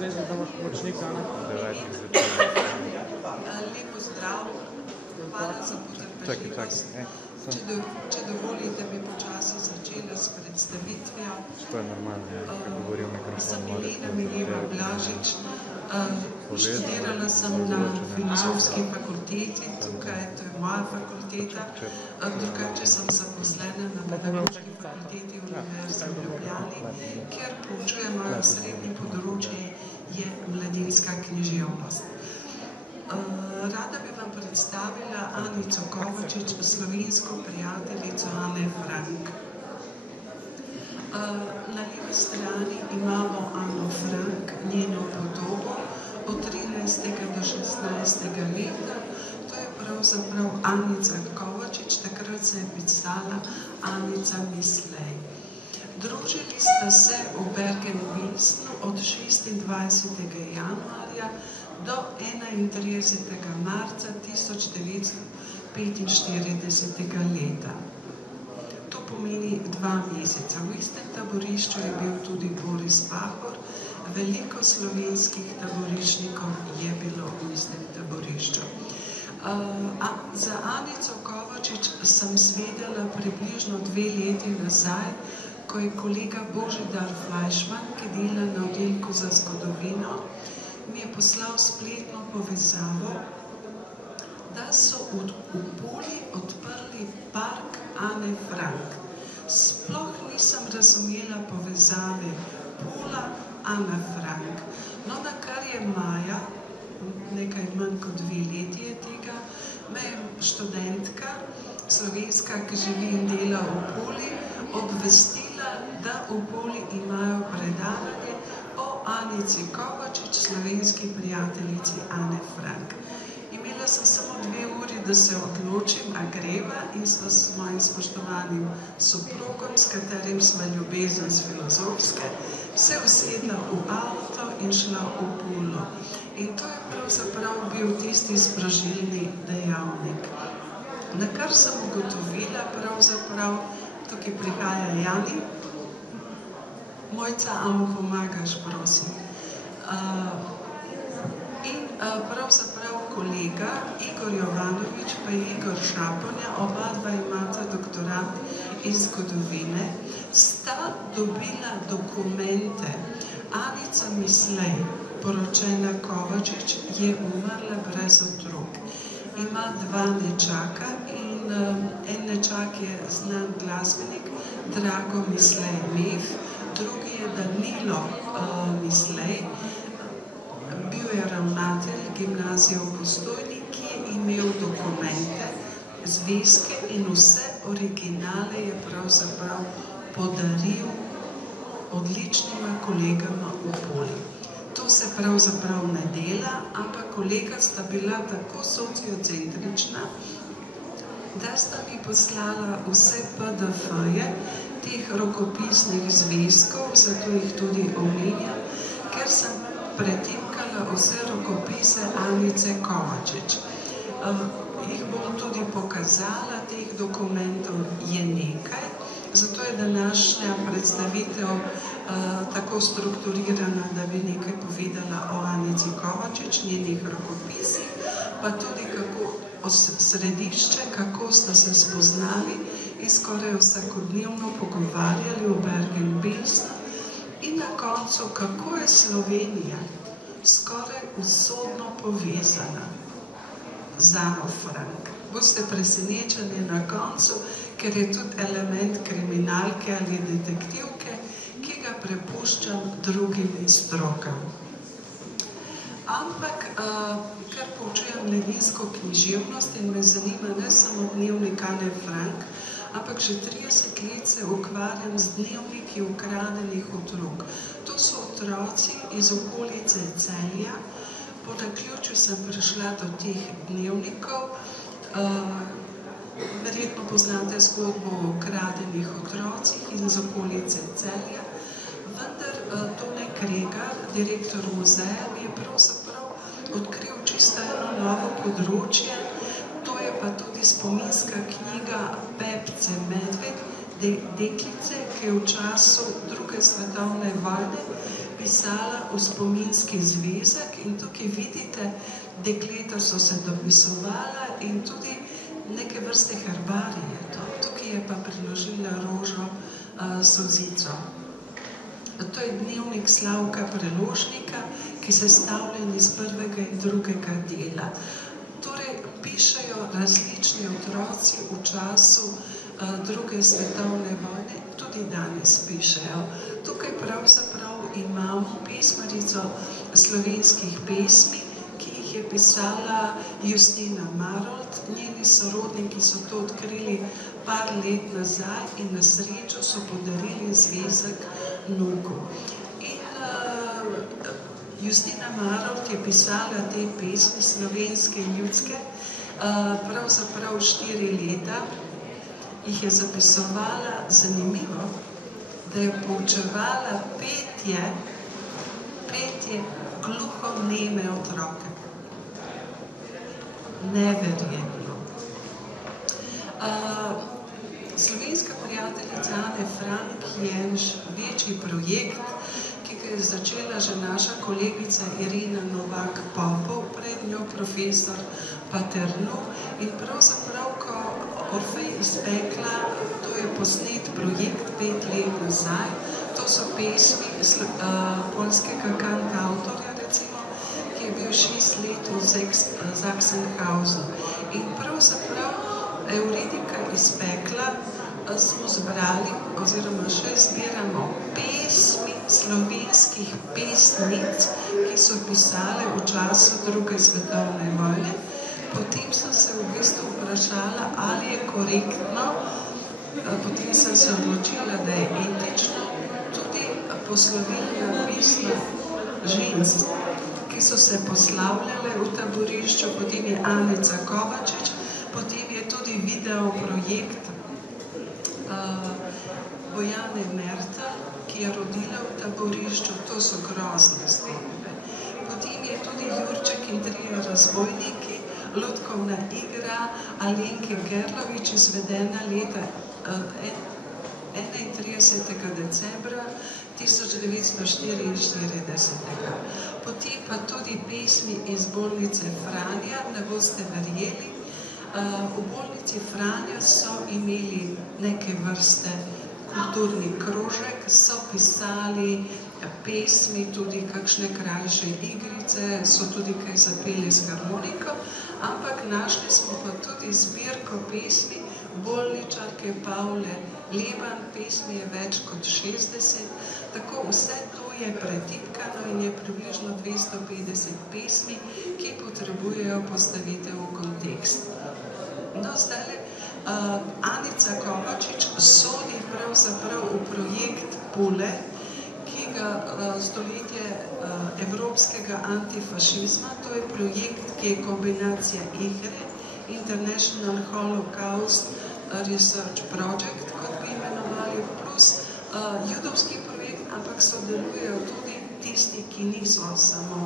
Zdaj, da imaš pomočnika, ne? 9 zvečer. Lepo zdrav, hvala za potrpežljivost. Če dovolite, bi počasi začela s predstavitvijo. To je normalno, ker govori v mikrofon. Sem Milena Mileva Blažič. Študirala sem na Filozofski fakulteti, tukaj, to je moja fakulteta. Drugače sem zaposlena na Pedagoški fakulteti Univerze v Ljubljani, kjer poučujemo srednje področje je mladinska književnost. Rada bi vam predstavila Anico Kovačič, slovensko prijateljico Ane Frank. Na levi strani imamo Ano Frank, njeno podobo od 13. do 16. leta. To je pravzaprav Anica Kovačič, takrat se je pisala Anica Mislej. Družili sta se v Bergen-Belsnu od 26. januarja do 31. marca 1945. leta. To pomeni 2 meseca. V istem taborišču je bil tudi Boris Pahor. Veliko slovenskih taboriščnikov je bilo v istem taborišču. Za Anico Kovačič sem svedela približno 2 leti nazaj, ko je kolega Božidar Flajšman, ki dela na oddelku za zgodovino, mi je poslal spletno povezavo, da so v Puli odprli park Ane Frank. Sploh nisem razumela povezave Pula-Ana Frank. No, na kar je maja, nekaj manj kot 2 leti je tega, me je študentka slovenska, ki živi in dela v Puli, obvestila, da v Puli imajo predavanje o Anici Kovačič, slovenski prijateljici Ane Frank. Imela sem samo 2 uri, da se odločim, a greva, in sva s mojim spoštovanim soprogom, s katerim sva ljubezen z filozofske, se usedla v avto in šla v Pulo. In to je pravzaprav bil tisti sprožilni dejavnik. Na kar sem ugotovila pravzaprav, tukaj prihaja Jani. Mojca, a mu pomagaš, prosim. In pravzaprav kolega Igor Jovanovič pa Igor Šaponja, oba dva imata doktorat iz zgodovine, sta dobila dokumente. Anica Mislej, poročena Kovačič, je umrla brez otrok. Ima 2 nečaka in en nečak je znan glasbenik Drago Mislej Mev, drugi je Danilo Mislej, bil je ravnatelj gimnazije v Postojni, ki je imel dokumente, zvezke in vse originale je pravzaprav podaril odličnima kolegama v Puli. To se pravzaprav ne dela, ampak kolega sta bila tako sociocentrična, da sta mi poslala vse PDF-je teh rokopisnih zvezkov, zato jih tudi omenjam, ker sem pretimkala vse rokopise Anice Kovačič. Jih bom tudi pokazala, teh dokumentov je nekaj, zato je današnja predstavitev tako strukturirana, da bi nekaj povedala o Anici Kovačič, njenih rokopisih, pa tudi središče, kako sta se spoznali in skoraj vsakodnevno pogovarjali v Bergen-Belsnu, in na koncu, kako je Slovenija skoraj usodno povezana z Ano Frank. Boste presenečeni na koncu, ker je tudi element kriminalke ali detektivke, ki ga prepuščam drugim strokam. Ampak, ker poučujem mladinsko književnost in me zanima ne samo dnevnik Ane Frank, ampak že 30 let se ukvarjam z dnevniki ukradenih otrok. To so otroci iz okolice Celja. Po naključju sem prišla do teh dnevnikov. Verjetno poznate zgodbo o ukradenih otrocih iz okolice Celja, vendar Tone Kregar, direktor muzeja, mi je pravzaprav odkril čisto eno novo področje. To je pa tudi spominska knjiga Pepce Medved, deklice, ki je v času druge svetovne vojne pisala v spominski zvezek in tukaj vidite, dekleta so se dopisovala in tudi neke vrste herbarije. Tukaj je pa priložila rožo solzico. To je dnevnik Slavka Preložnika, ki se stavljen iz prvega in drugega dela. Torej, pišejo različni otroci v času druge svetovne vojne, tudi danes pišejo. Tukaj pravzaprav imamo pesmarico slovenskih pesmi, ki jih je pisala Justina Marolt. Njeni sorodniki so to odkrili par let nazaj in na srečo so podarili zvezek vnuku. In Justina Marolt je pisala te pesmi slovenske in ljudske pravzaprav 4 leta. Jih je zapisovala, zanimivo, da je poučevala petje gluhoneme otroke. Neverjetno. Slovenska prijateljica Ane Frank je en večji projekt, ki ga je začela že naša kolegica Irina Novak-Popov, pred njo profesor Paterno. In pravzaprav, ko Orfej iz pekla, to je posnet projekt 5 let nazaj, to so pesmi poljskega kantautorja, recimo, ki je bil 6 let v Sachsenhausenu. In pravzaprav Euridika iz pekla smo zbrali, oziroma še zbiramo pesmi slovenskih pesnic, ki so pisale v času druge svetovne vojne. Potem sem se v bistvu vprašala, ali je korektno, potem sem se odločila, da je etično, tudi poslovilna pesma žensk, ki so se poslavljale v taborišču, potem je Anica Kovačič, potem je tudi video projekt Bojane Mertel, ki je rodila v taborišču, to so grozne zgodbe. Potem je tudi Jurček in 3 razbojniki, lutkovna igra Alenke Gerlovič, izvedena leta 31. decembra 1944. Potem pa tudi pesmi iz bolnice Franja, ne boste verjeli. V bolnici Franja so imeli neke vrste kulturni krožek, so pisali pesmi, tudi kakšne krajše igrice, so tudi kaj zapeli z harmoniko, ampak našli smo pa tudi zbirko pesmi bolničarke Pavle Leban, pesmi je več kot 60, tako vse to je pretipkano in je približno 250 pesmi, ki potrebujejo postavitev v kontekst. No, zdaj Anica Kovačič sodi pravzaprav v projekt Pule, ki ga stoletje evropskega antifašizma, to je projekt, ki je kombinacija IHRE, International Holocaust Research Project, kot bi imenovali, plus judovski projekt, ampak sodelujejo tudi tisti, ki niso samo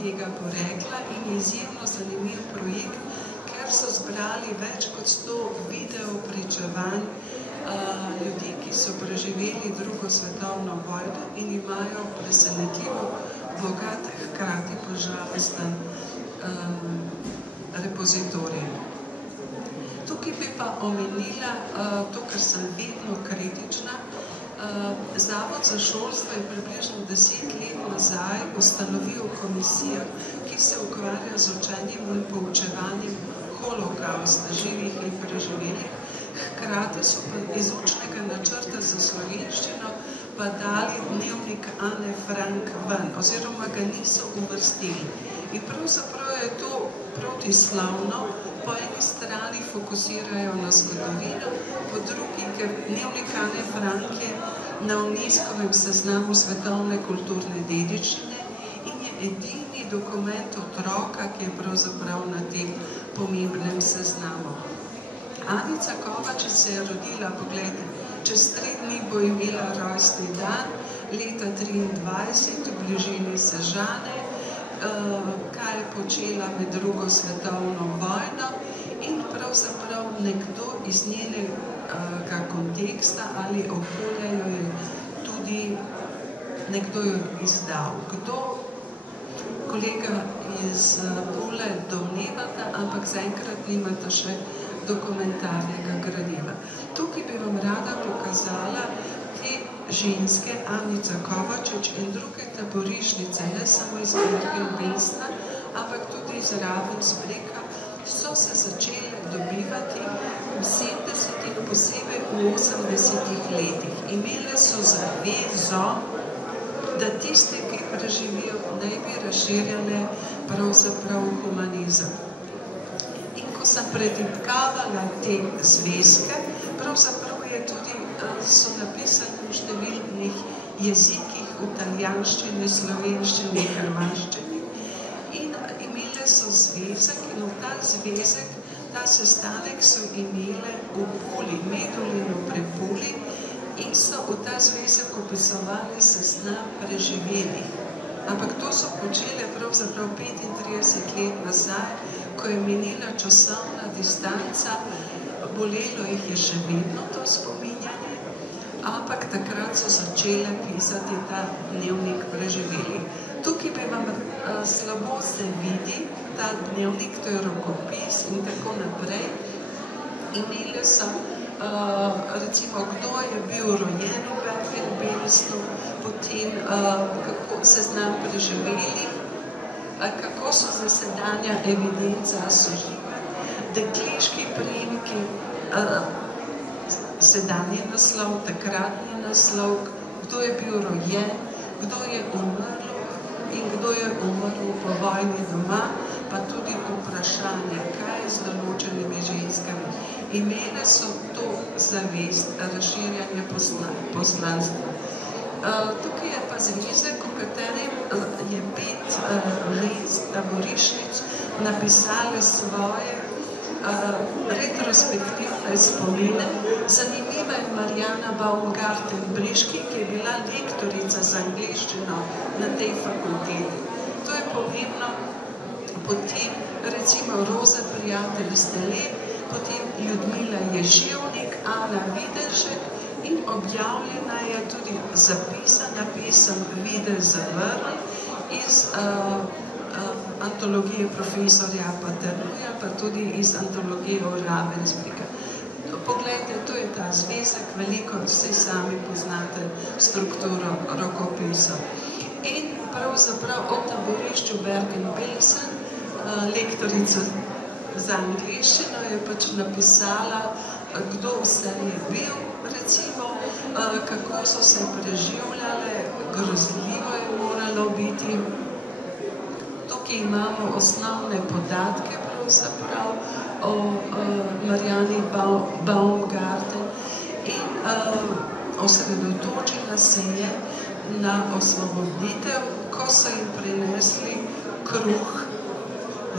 tega porekla, in izjemno zanimiv projekt, ker so zbrali več kot 100 video pričevanj ljudi, ki so preživeli drugo svetovno vojno in imajo presenetljivo bogat, hkrati pa žalosten repozitorij. Tukaj bi pa omenila to, kar sem vedno kritična. Zavod za šolstvo je približno 10 let nazaj ustanovil komisijo, ki se ukvarja z učenjem in poučevanjem holokausta, živih in preživelih. Hkrati so pa iz učnega načrta za slovenščino pa dali dnevnik Ane Frank ven, oziroma ga niso uvrstili. In pravzaprav je to protislavno, po eni strani fokusirajo na zgodovino, po drugi, ker dnevnik Ane Frank je na UNESCO-vem seznamu svetovne kulturne dediščine in je edini dokument otroka, ki je pravzaprav na tem pomembnem seznamu. Anica Kovačič se je rodila, pogledajte, čez 3 dni bo imela rojstni dan, leta 23, v bližini Sežane. kaj je počela med drugo svetovno vojno in pravzaprav nekdo iz njenega konteksta ali okolja jo je tudi nekdo jo izdal. Kolega iz Pule domnevata, ampak zaenkrat nimata še dokumentarnega gradiva. Tukaj bi vam rada pokazala te ženske, Anica Kovačič in druge taborišnice, ne samo iz Bergen-Belsen, ampak tudi iz Ravensbrücka, so se začele dobivati v 70-ih, posebej v 80-ih letih. Imele so zavezo, da tiste, ki preživijo, naj bi razširjale pravzaprav humanizem. In ko sem pretipkavala te zvezke, pravzaprav so napisane v številnih jezikih, v italijanščini, slovenščini, hrvaščini. In imele so zvezek in v ta zvezek, ta sestanek so imele v Puli, Medulinu pri Puli in so v ta zvezek opisovali seznam preživelih. Ampak to so počele pravzaprav 35 let nazaj, ko je minila časovna distanca, bolelo jih je še vedno to spominjanje, ampak takrat so začele pisati ta dnevnik preživelih. Tukaj bi vam slabo se vidi, ta dnevnik, to je rokopis in tako naprej. Imeli so, recimo, kdo je bil rojen v Bergen-Belsenu, potem seznam preživelih, kako so zasedanja evidenca sožive, dekliški priimki, sedanji naslov, takratni naslov, kdo je bil rojen, kdo je umrl in kdo je umrl po vojni doma, pa tudi vprašanje, kaj je z določenimi ženskami. Imele so to zavest, razširjanje poslanstva. Tukaj je pa zvezek, v katerem je 5 žensk taborišnic napisali svoje retrospektivne spomine. Zanimiva je Marjana Baumgarten-Briški, ki je bila lektorica za angleščino na tej fakulteti. To je pomembno. Potem, recimo, Roza Prijatelj Stele, potem Ljudmila Ježevnik, Ana Videnšek in objavljena je tudi zapisana pesem Videl zavrl iz antologije profesorja Paternuja, pa tudi iz antologije Ravensbrücka. Poglejte, to je ta zvezek, veliko, vsi sami poznate strukturo rokopisov. In pravzaprav o taborišču Bergen-Belsen, lektorica za angleščino je pač napisala, kdo vse je bil, recimo, kako so se preživljale, grozljivo je moralo biti. Tukaj imamo osnovne podatke pravzaprav o Marjani Baumgarten in osredotočila se je na osvoboditev, ko so jim prinesli kruh,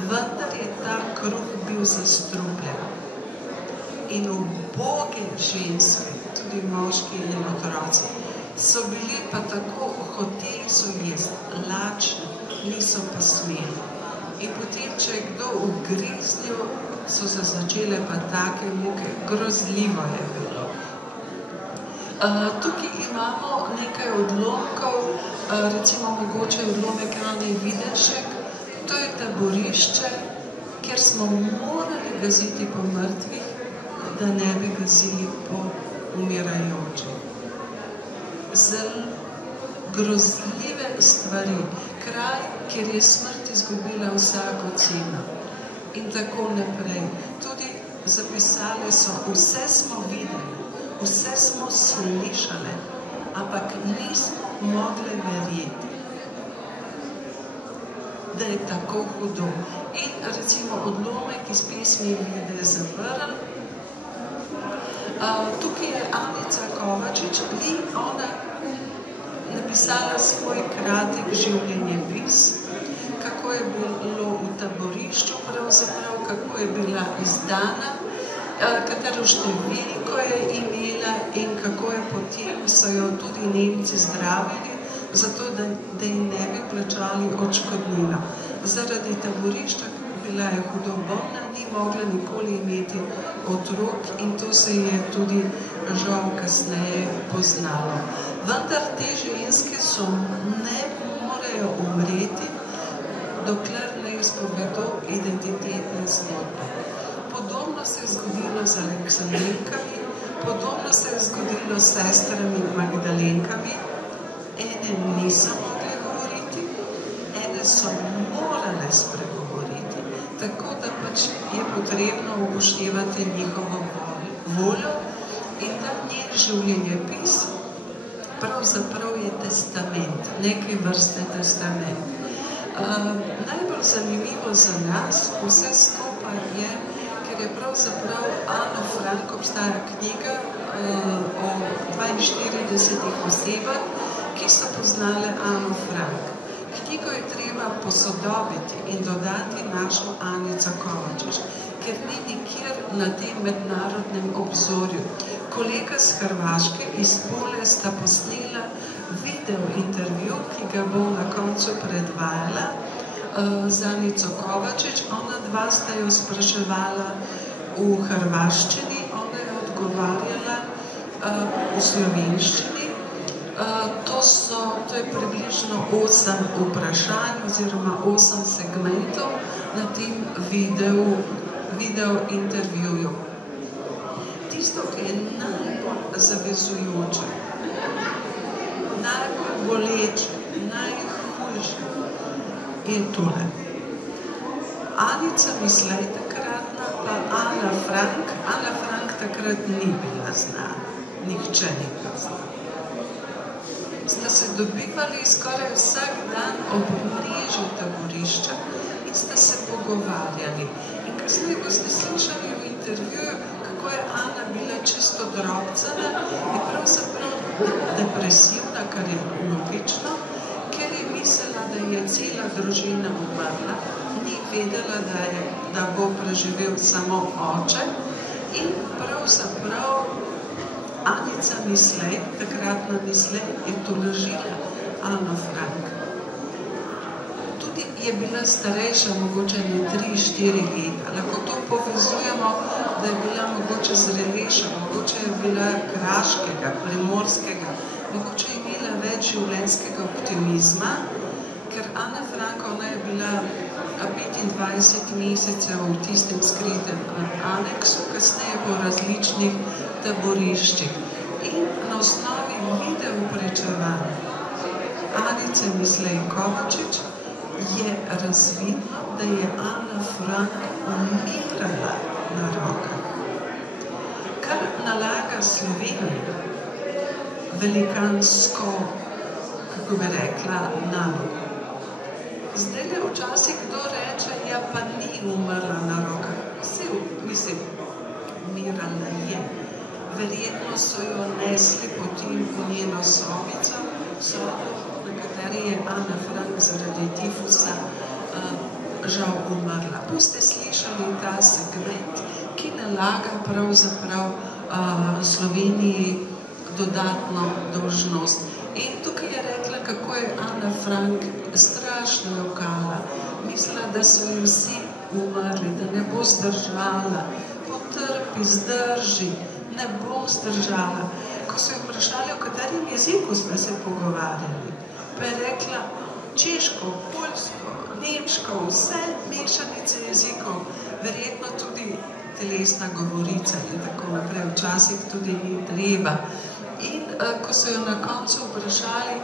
vendar je ta kruh bil zastrupljen. In uboge ženske, tudi moški in otroci, so bili pa tako, hoteli so jesti, lačni, niso pa smeli. In potem, če je kdo ugriznil, so se začele pa take muke, grozljivo je bilo. Tukaj imamo nekaj odlomkov, recimo mogoče odlomek Ane Videnšek. To je taborišče, kjer smo morali gaziti po mrtvih, da ne bi gazili po umirajočih. Zelo grozljive stvari, kraj, kjer je smrt izgubila vsako ceno in tako naprej. Tudi zapisali so, vse smo videli, vse smo slišali, ampak nismo mogli verjeti, da je tako hudo. In recimo odlomek iz pesmi Videl zavrl. Tukaj je Anica Kovačič in ona napisala svoj kratek življenjepis, kako je bilo v taborišču pravzaprav, kako je bila izdana, katero številko je imela in kako je potem so jo tudi Nemci zdravili. zato da jim ne bi plačali odškodnino. Zaradi taborišča, bila je hudo bolna, ni mogla nikoli imeti otrok in to se je tudi žal kasneje poznalo. Vendar te ženske ne morejo umreti, dokler ne izpovedo identitetne zgodbe. Podobno se je zgodilo z Aleksandrinkami, podobno se je zgodilo s sestrami Magdalenkami. Ene niso mogle govoriti, ene so morale spregovoriti, tako da pač je potrebno upoštevati njihovo voljo in da njen življenjepis pravzaprav je testament, neke vrste testament. Najbolj zanimivo za nas vse skupaj je, ker je pravzaprav Ano Frank, obstaja knjiga o 42 osebah, ki so poznale Ano Frank. Knjigo je treba posodobiti in dodati našo Anico Kovačič, ker ni nikjer na tem mednarodnem obzorju. Kolega z Hrvaške iz Pule sta posnela video intervju, ki ga bo na koncu predvajala z Anico Kovačič. Ona dva sta jo spraševala v hrvaščini, ona je odgovarjala v slovenščini. To je približno 8 vprašanj oziroma 8 segmentov na tem video intervjuju. Tisto, ki je najbolj zavezujoče, najbolj boleče, najhujše, je tole. Anica Mislej takratna, pa Ana Frank takrat ni bila znana, nihče ni bila znana. Sta se dobivali skoraj vsak dan ob mreži taborišča in sta se pogovarjali. In kasneje boste slišali v intervjuju, kako je Ana bila čisto drobcana in pravzaprav depresivna, kar je logično, ker je mislila, da je cela družina umrla, ni vedela, da bo preživel samo oče in pravzaprav Anica Mislej, takratna Mislej, je tolažila Ano Frank. Tudi je bila starejša, mogoče ne 3-4 leta. Lahko to povezujemo, da je bila mogoče zrelejša, mogoče je bila kraškega, primorskega, mogoče je imela več življenjskega optimizma, ker Ana Frank, ona je bila 25 mesecev v tistem skritem aneksu, kasneje po različnih taboriščih. In na osnovi video pričevanja Anice Mislej Kovačič je razvidno, da je Ana Frank umirala na rokah. Kar nalaga Sloveniji velikansko, kako bi rekla, nalogo. Zdaj le včasih kdo reče, ja pa ni umrla na rokah. Mislim, umirala je. Verjetno so jo nesli potem v njeno sobico, na kateri je Ana Frank zaradi tifusa žal umrla. Boste slišali ta segment, ki nalaga pravzaprav Sloveniji dodatno dolžnost. In tukaj je rekla, kako je Ana Frank strašno jokala. Mislila, da so ji vsi umrli, da ne bo zdržala. Potrpi, zdrži, ne bo zdržala. Ko so jo vprašali, o katerem jeziku smo se pogovarjali, pa je rekla češko, poljsko, nemško, vse mešanice jezikov, verjetno tudi telesna govorica in tako naprej, včasih tudi ni treba. In ko so jo na koncu vprašali,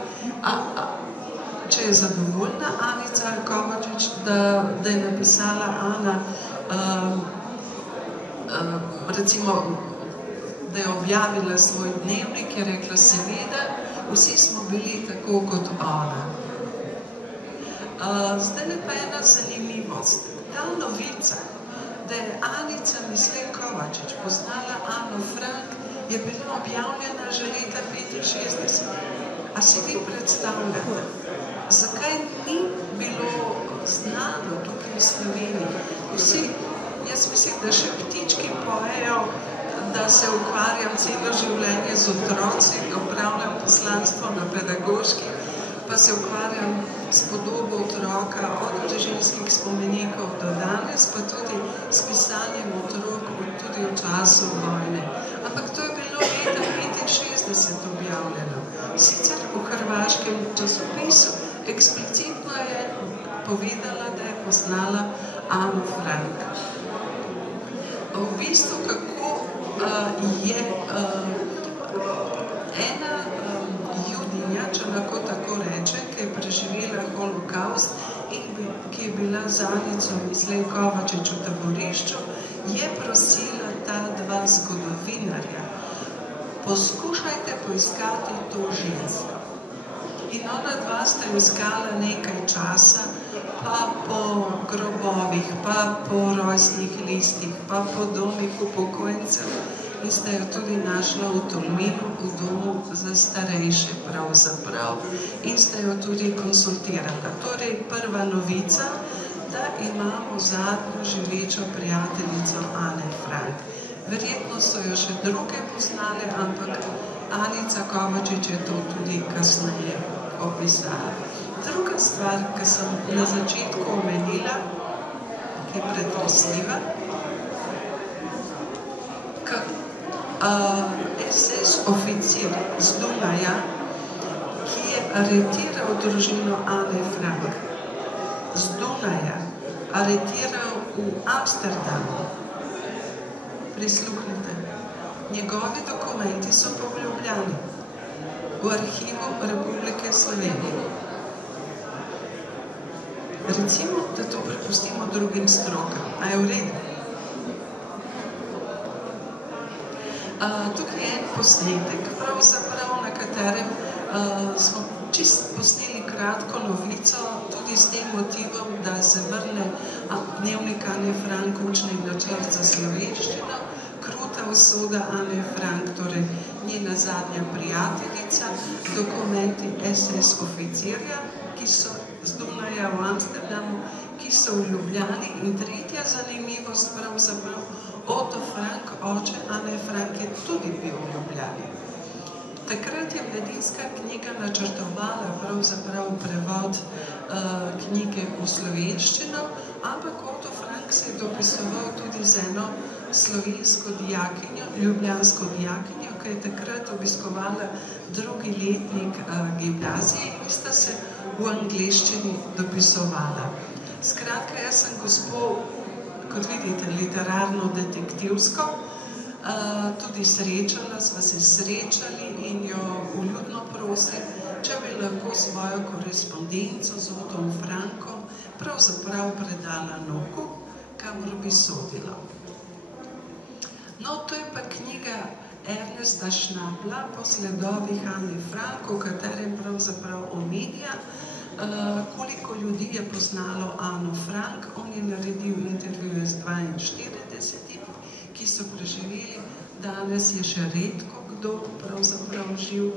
če je zadovoljna Anica Kovačič, da je napisala Ana, recimo, da je objavila svoj dnevnik, je rekla, seveda, vsi smo bili tako kot ona. Zdaj pa ena zanimivost. Ta novica, da je Anica Mislej Kovačič poznala Ano Frank, je bila objavljena že leta 65. A si vi predstavljate, zakaj ni bilo znano tukaj v Sloveniji? Vsi, jaz mislim, da še ptički pojejo, da se ukvarjam celo življenje z otroci, opravljam poslanstvo na pedagoških pa se ukvarjam s podobo otroka od družinskih spomenikov do danes, pa tudi s pisanjem otrok tudi v času vojne. Ampak to je bilo leta 1965 objavljeno. Sicer v hrvaškem časopisu eksplicitno je povedala, da je poznala Ano Frank. V bistvu, kako je ena judinja, če lahko tako reče, ki je preživela holokaust in ki je bila z Anico Mislej Kovačič v taborišču, je prosila ta dva zgodovinarja, poskušajte poiskati to žensko. In ona dva sta jo iskala nekaj časa, pa po grobovih, pa po rojstnih listih, pa po domih upokojencev in sta jo tudi našla v Tolminu, v domu za starejše pravzaprav in sta jo tudi konsultirala. Torej, prva novica, da imamo zadnjo živečo prijateljico Ane Frank. Verjetno so jo še druge poznale, ampak Anica Kovačič je to tudi kasneje opisala. Druga stvar, ki sem na začetku omenila, ki je pretresljiva, SS oficir z Dunaja, ki je aretiral družino Ane Frank, z Dunaja aretiral v Amsterdamu. Prisluhnite. Njegovi dokumenti so pa v Ljubljani, v arhivu Republike Slovenije. Recimo, da to prepustimo drugim strokam. A je v redu? Tukaj je en posnetek, pravzaprav na katerem smo čist posneli kratko novico, tudi s tem motivom, da se vrne dnevnik Ane Frank, učni načrt za slovenščino, kruta usoda Ane Frank, torej njena zadnja prijateljica, dokumenti SS oficirja, ki so z Dunaja v Amsterdamu, ki so v Ljubljani, in tretja zanimivost pravzaprav, Otto Frank, oče Ane Frank, je tudi bil v Ljubljani. Takrat je Mladinska knjiga načrtovala pravzaprav prevod knjige v slovenščino, ampak Otto Frank se je dopisoval tudi z eno slovensko dijakinjo, ljubljansko dijakinjo, ki je takrat obiskovala drugi letnik gimnazije in sta se v angleščini dopisovala. Skratka, jaz sem gospo, kot vidite, literarno-detektivsko, tudi srečala, sva se srečali in jo vljudno prosim, če bi lahko svojo korespondenco z Ottom Frankom pravzaprav predala Nuku, kamor bi sodila. No, to je pa knjiga Ernesta Schnabla po sledovih Ane Frank, v katerem pravzaprav omenja, koliko ljudi je poznalo Ano Frank. On je naredil intervjuje z 42, ki so preživeli. Danes je še redko kdo pravzaprav živ,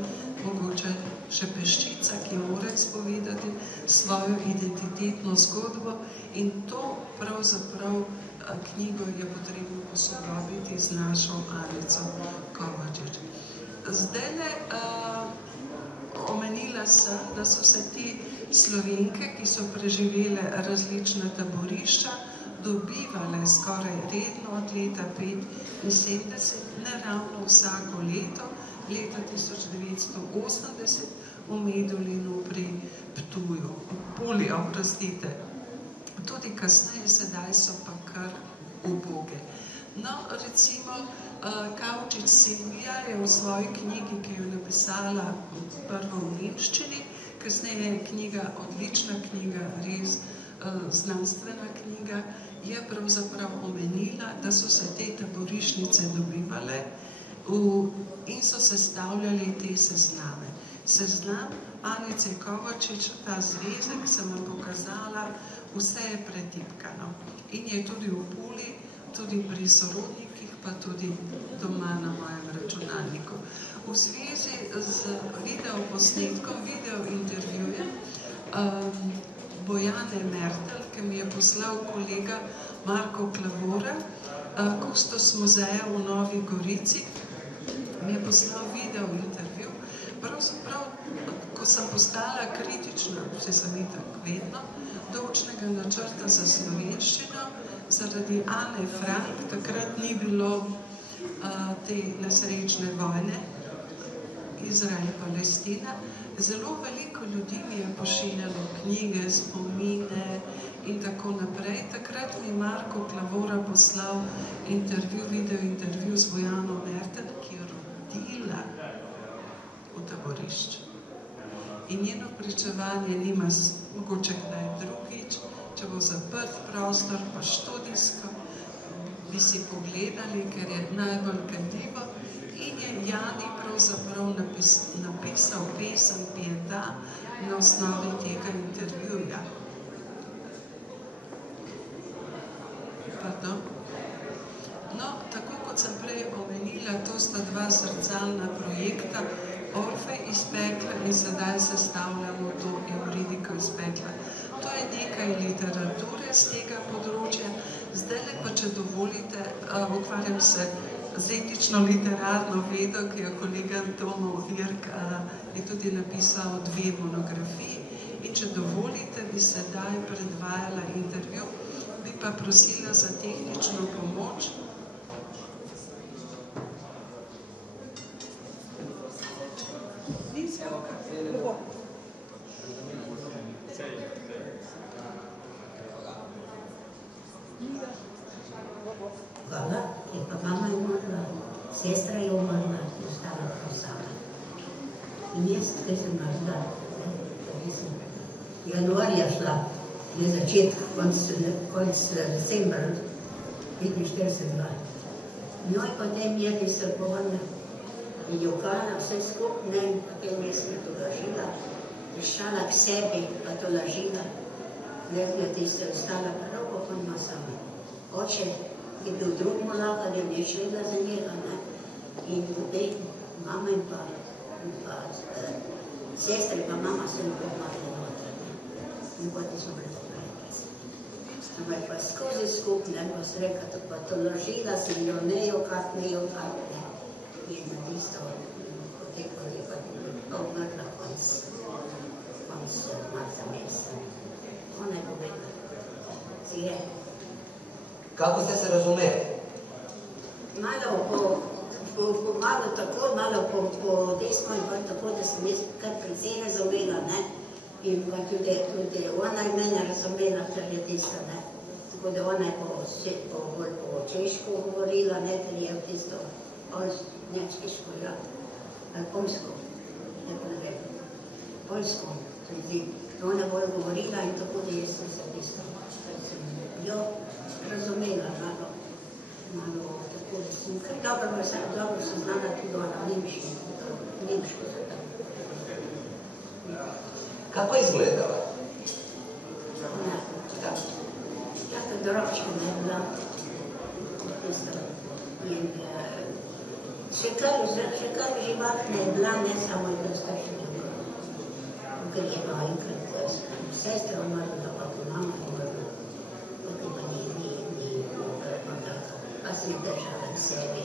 mogoče še peščica, ki mora izpovedati svojo identitetno zgodbo, in to pravzaprav knjigo je potrebno posodobiti z našo Anico Kovačič. Zdajle omenila sem, da so se te Slovenke, ki so preživele različna taborišča, dobivale skoraj redno od leta 1975, ne ravno vsako leto, leta 1980 v Medulinu pri Ptuju, Puli, oprostite. Tudi kasneje, sedaj so pa kar uboge. No, recimo, Kavčič Silvija je v svoji knjigi, ki jo napisala prvo v nemščini, kasneje je knjiga, odlična knjiga, res znanstvena knjiga, je pravzaprav omenila, da so se te taborišnice dobivale in so sestavljali te sezname. Seznam Anice Kovačič, ta zvezek, sem vam pokazala, vse je pretipkano. In je tudi v Puli, tudi pri sorodnikih, pa tudi doma na mojem računalniku. V zvezi z videoposnetkom, videointervjujem Bojane Mertel, ki mi je poslal kolega Marko Klavora, kustos muzeja v Novi Gorici, mi je poslal videointervju. Pravzaprav, ko ko sem postala kritična, vse sem itak vedno, do učnega načrta za slovenščino, zaradi Ane Frank, takrat ni bilo te nesrečne vojne, Izrael-Palestina. Zelo veliko ljudi mi je pošiljalo knjige, spomine in tako naprej. Takrat mi je Marko Klavora poslal video intervju z Bojano Merten, ki je rodila v taborišču. In njeno pričevanje nima mogoče kdaj drugič, če bo zaprt prostor, pa študijsko, bi si pogledali, ker je najbolj kadljivo. In je Jani pravzaprav napisal pesem Pieta na osnovi tega intervjuja. Pardon? No, tako kot sem prej omenila, to sta dva zrcalna projekta, Orfej iz pekla in sedaj sestavljamo to Euridiko iz pekla. To je nekaj literature z tega področja. Zdaj pa, če dovolite, ukvarjam se z etično-literarno vedo, ki je kolega Tomo Virk je tudi napisal 2 monografiji. In če dovolite, bi sedaj predvajala intervju, bi pa prosila za tehnično pomoč. Hvala, ker pa mama je umrla, sestra je umrla, je ostala pa sama. In jaz, kaj sem naredila, januarja šla, je začetka, konc decembra, 45 let. No in potem je ti srbovana in jokala vse skupne, potem je se tolažila, prišala k sebi, pa tolažila, nekaj ti se ostala prav popolnoma sama. Oče je bil drug molaka, da je šla za njega, ne? In potem mama in pa sestra in pa mama so mi pomagali noter, ne? In potem smo bili pomagali. Ampak pa skozi skupne, pa se reka, pa tolažila sem jo, ne jokat, ne. In na tisto, potem, ko je pa umrla konc marca meseca. Ona je povedala, si je. Kako ste se razumeli? Malo tako, malo po desno in pa tako, da sem jaz kar precej razumela, ne? In pa tudi ona je mene razumela, ker je tista, ne? Tako da ona je bolj po češko govorila, ne? Ker je v tisto, ne češko, ja, ali polsko, ne vem, polsko, tudi. Ona je bolj govorila in tako, da jaz sem se tisto, jo razumela malo tako, da sem kar dobro sem znala tudi ona nemško se tam. Kako je izgledala? Ona, tako drobčka je bila, in še kar živahna je bila, ne samo je bila starša ljudi. Ker je bila enkrat sestra umrla, pa mama je umrla, potem pa ni pa si je držala k sebi,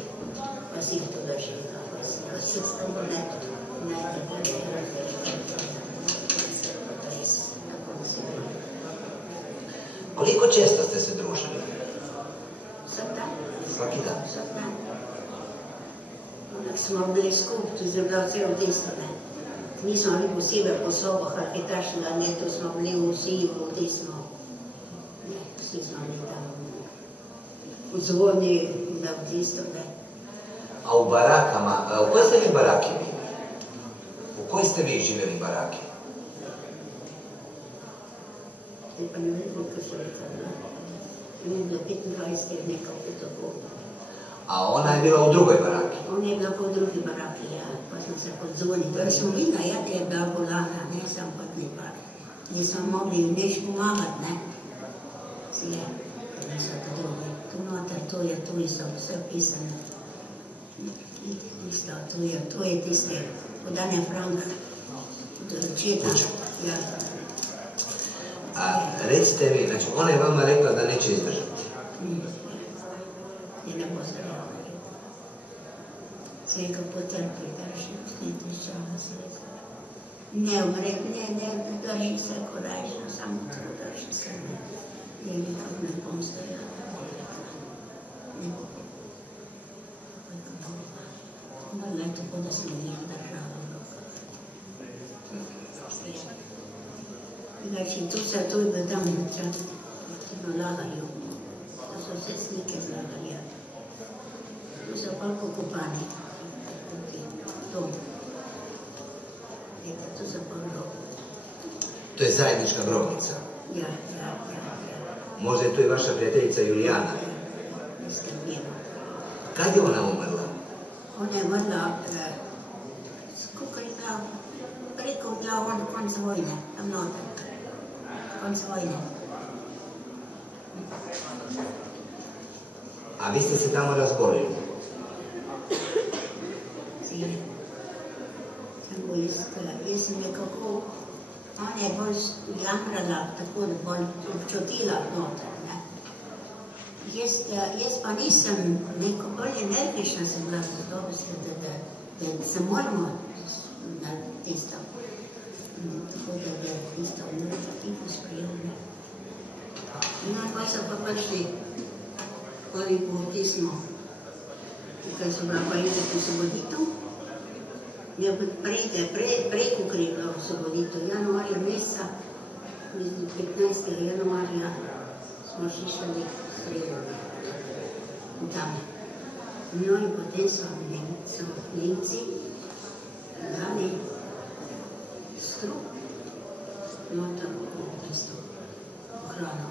pa si je to držila, pa si stalo ne držala, res, kako ne se bilo. Koliko često ste se družili? Vsak dan. Svaki dan? Vsak dan. Onak smo bili skupaj, to je bilo celo tisto, ne. Nismo bili posebej po sobah, ali kaj tašnega, ne, to smo bili vsi v tisto, ne, vsi smo bili tam v zvoni, da v tisto, ne. A v barakama, v koj ste vi baraki bili? V koj ste vi živeli baraki? Zdaj pa ne vem, koliko še leta, ne. Ne vem, da 25 nekaj tako. A ona je bila v drugoj baraki? Ona je bila po drugi baraki, ja, pa smo se podzvonili. Torej smo videla, ja, da je bila bolana, ne, sam pa ne pa. Nismo mogli nič pomagati, ne. Si je, ker niso to drugi. Tu noter, tu so vse pisane. Tu je tisti, od Ane Frank, četa. Ja. A recite vi, znači ona je vama rekla da neće izdržati? I ne bo zdravila. Si rekao potrpi, daš, ne tišćava se rekao. Ne, drži se korajšno, samo to drži se. Ne, nikak ne bom stojala. Ne bom. Morala je tako, da sem njen držala v rokah. Drugače, tu se tu je tam čas, se dolagajo. To so vse slike zlagali. Tu so pa pokopani. To. Tu so pa grobi. To je zajednička grobnica. Ja. Možda je to i vaša prijateljica Julijana. Mislim, je. Kad je ona umrla? Ona je umrla, kako je bila, preko bila konc vojne, tam noter. Konc vojne. A vi ste se tamo razbolili? Sine. Samo jaz sem nekako, ona je bolj jamrala, tako da bolj občutila noter, ne. Jaz pa nisem, neko bolj energična sem bila zato, da se moramo na tisto. Tako da je tisto tiho sprejel, ne. No, pa so pa prišli, koji po tismo, tukaj so bila pa izdek osvoboditev. Ja, prej ukrepila osvoboditev, januarja meseca, 15. januarja smo šišali sredo tam. No in potem so Nemci dali strup, noter v tisto hrano.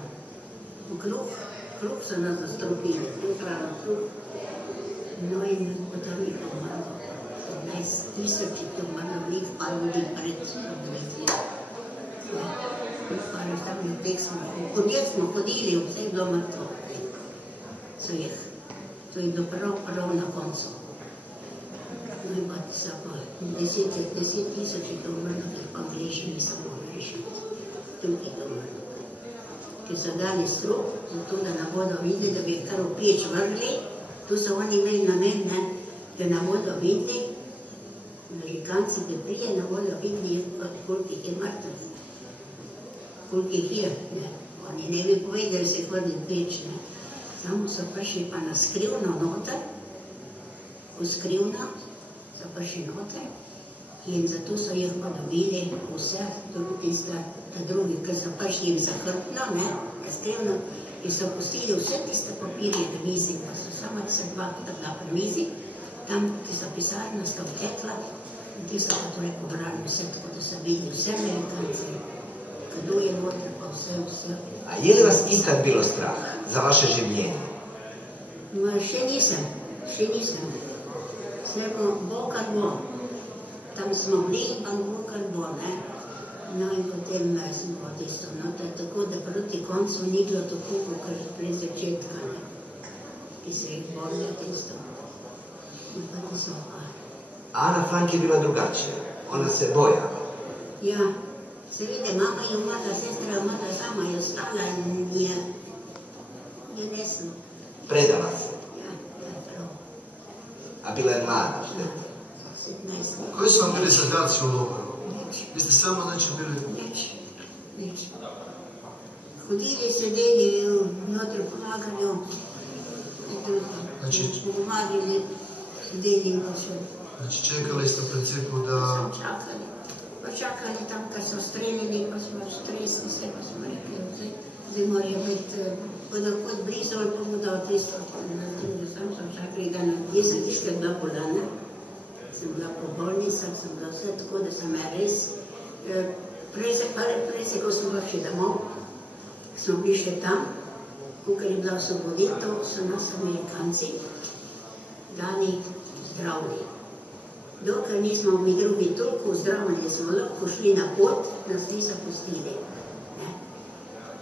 Kruh so nas zastrupili, hrano kruh. No in potem je pomalo. 15 tisoč je to malo njih, pa ljudi pred odvetli. Pa tam na teh smo hodili, vse je bilo mrtvo. So jih. To je bilo prav na koncu. No in pa so pa 10 tisoč je to umrlo, ker pa Angleži niso mogli rešiti. Tukaj je to umrlo. Ker so dali strup, zato da ne bodo videli, da bi jih kar v peč vrgli. Tu so oni imeli namen, da ne bodo videli, Amerikanci, da prije ne bodo videli, koliko jih je mrtvih. Koliko jih je. Oni ne bi povedali, se hodili peč. Samo so prišli pa na skrivno noter, v skrivno so prišli noter in zato so jih pa dobili vse, ta drugi, ker so prišli jim zahrbno, na skrivno, in so pustili vse tiste papirje na mizi, pa so samo se dva takla pri mizi, tam, ki so pisarna, sta vtekla in ti so pa torej pobrali vse, tako da so videli vse Amerikanci, kdo je noter, pa vse. A je li vas ikad bilo strah za vaše življenje? Še nisem. Vse bo kar bo. Tam smo bili, pa bo kar bo, ne. No in potem smo pa tisto, no, tako da proti koncu ni bilo tako, kot pred začetka, ne. Ki se jih borili tisto. No pa tisto pa. Ana Frank je bila drugačija. Ona se bojala. Ja. Seveda, mama je umrla, sestra je umrla, sama je ostala in je nesno. Predala se. Ja, prav. A bila je mlada, što? 17. Koji su vam bili zadaci u logoru? Nič. Vi ste samo bili... Nič. Hodili, sedeli, notri pomagali, pomagali, sedeli in pošli. Znači čekali ste u principu da... Čakali tam, kad so streljali, pa smo stresli se, pa smo rekli, zdaj morajo biti, bodo kot blizu, ali pa bodo tisto, sam so čakali, da jaz sem tiška bila bolana, sem bila po bolnicah, sem bila vse tako, da sem res, prej se, ko smo prišli domov, smo bili še tam, ko je bila osvoboditev, so nas Amerikanci dali zdravili. Dokaj nismo mi drugi toliko zdravljeni, smo lahko šli na pot, nas niso pustili.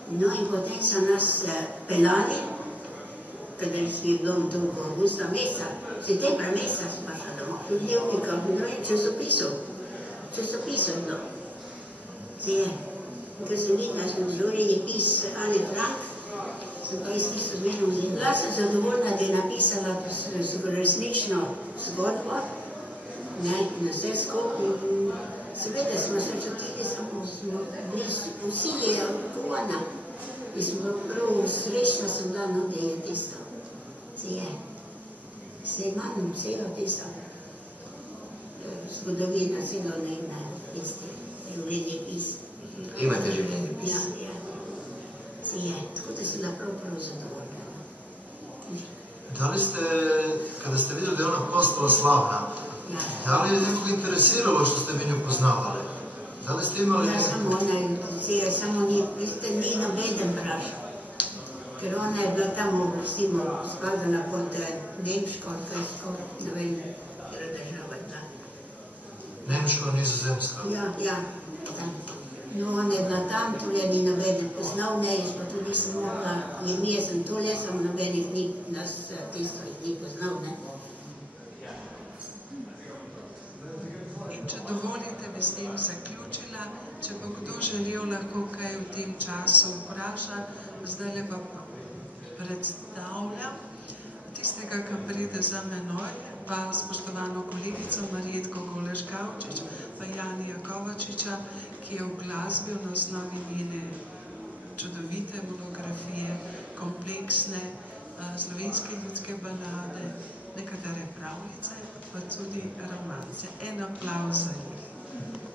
No in potem so nas pelali, kadar smo bili do avgusta meseca, septembra meseca smo šli domov, v dnevnika, časopisov je bilo. Ker sem videla, smo zelo pis Ane Frank, sem pa iz tisto zmenom vzela. Sem zadovoljna, da je napisala resnično zgodbo, na vse skupaj, Seveda smo se čutili, samo smo bili vsi je kot ona. In smo prav srečna sem bila, no, da je tisto. Se je. Se imam celo tisto. Zgodovina celo nevna, tisti. Življenje pis. Imate življenje pis? Ja. Se je. Tako da sem bila prav zadovoljna. Da li ste, kada ste vidjeli da je ona postala slavna, da li je nekog interesiralo što ste vi nju poznavali? Da li ste imali... Ja, samo ona interesira, samo ni nobeden prašal. Ker ona je bila tamo, recimo, skladana pod Nemško, ne vem, katera država je bila. Nemško, Nizozemsko? Ja, tam. No, ona je bila tam, tule ni nobeden poznal, ne, jaz pa tudi nisem mogla, jaz sem tule, sem nobenih ni, nas tisto ni poznal, ne. In če dovolite, bi s tem zaključila, če bo kdo želel, lahko kaj v tem času vpraša, zdaj pa predstavljam tistega, ki pride za menoj, pa spoštovano kolegico Marjetko Goleš-Kavčič, pa Janija Kovačiča, ki je v glasbi na osnovi njene čudovite monografije, kompleksne slovenske ljudske balade, nekatere pravljice, pa tudi romance. En aplavz za njih.